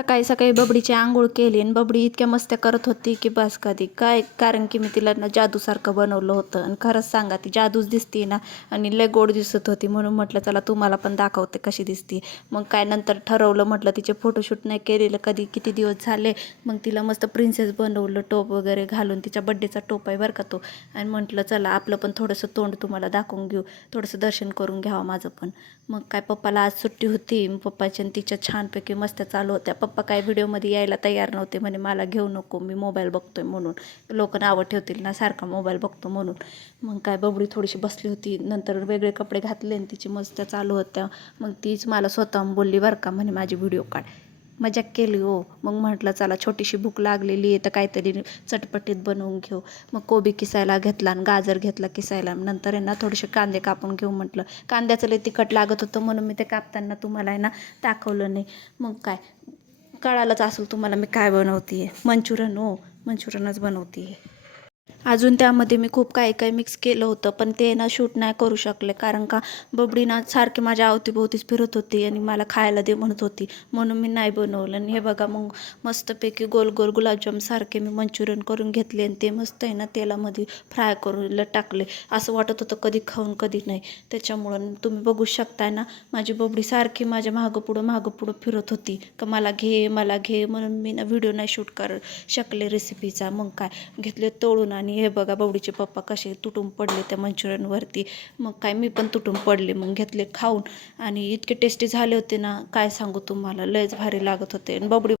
सकाळी सकाळी बबडीची आंघोळ केली आणि बबडी इतक्या मस्त्या करत होती की बस कधी काय, कारण की मी तिला ना जादूसारखं बनवलं होतं. आणि खरंच सांगा ती जादूच दिसते ना, आणि लय गोड दिसत होती. म्हणून म्हटलं चला तुम्हाला पण दाखवते कशी दिसते. मग काय नंतर ठरवलं, म्हटलं तिचे फोटोशूट नाही केलेलं कधी, किती दिवस झाले. मग तिला मस्त प्रिन्सेस बनवलं, टोप वगैरे घालून. तिच्या बड्डेचा टोप आहे बरं का तो. आणि म्हटलं चला आपलं पण थोडंसं तोंड तुम्हाला दाखवून घेऊ, थोडंसं दर्शन करून घ्यावं माझं पण. मग काय पप्पाला आज सुट्टी होती. पप्पाच्या आणि तिच्या छानपैकी मस्त चालू होत्या. पप्पा काय व्हिडिओमध्ये यायला तयार नव्हते, म्हणे मला घेऊ नको, मी मोबाईल बघतोय म्हणून. लोक नावं ठेवतील ना सारखा मोबाईल बघतो म्हणून. मग काय बबडी थोडीशी बसली होती. नंतर वेगळे कपडे घातले आणि तिची मस्त चालू होत्या. मग तीच मला स्वतःहून बोलली बरं का, म्हणे माझी व्हिडिओ काढ. मजाक केली हो. मग म्हटलं चला छोटीशी भूक लागलेली आहे तर काहीतरी चटपटीत बनवून घेऊ. मग कोबी किसायला घेतला आणि गाजर घेतला किसायला. नंतर आहे ना थोडेसे कांदे कापून घेऊ म्हटलं. कांद्याचं लय तिखट लागत होतं म्हणून मी ते कापताना तुम्हाला आहे ना दाखवलं नाही. मग काय कळालंच असेल तुम्हाला मी काय बनवते आहे. मंचुरन हो, मंचुरनच बनवते आहे. अजून त्यामध्ये मी खूप काही काही मिक्स केलं होतं, पण ते ना शूट नाही करू शकले, कारण का बबडी ना सारखी माझ्या अवतीभोवतीच फिरत होती आणि मला खायला दे म्हणत होती, म्हणून मी नाही बनवलं. आणि हे बघा मग मस्तपैकी गोल गोल गुलाबजाम सारखे मी मंचुरियन करून घेतले आणि ते मस्त आहे ना तेलामध्ये फ्राय करून टाकले. असं वाटत होतं कधी खाऊन कधी नाही. त्याच्यामुळं तुम्ही बघू शकताय ना, माझी बबडी सारखी माझ्या मागं पुढं फिरत होती का मला घे मला घे, म्हणून मी ना व्हिडिओ नाही शूट कर शकले रेसिपीचा. मग काय घेतले तळून. आणि हे बघा बबडीचे पप्पा कसे तुटून पडले त्या मंचुरियनवरती. मग काय मी पण तुटून पडले. मग घेतले खाऊन आणि इतके टेस्टी झाले होते ना, काय सांगू तुम्हाला, लयच भारी लागत होते. आणि बबडी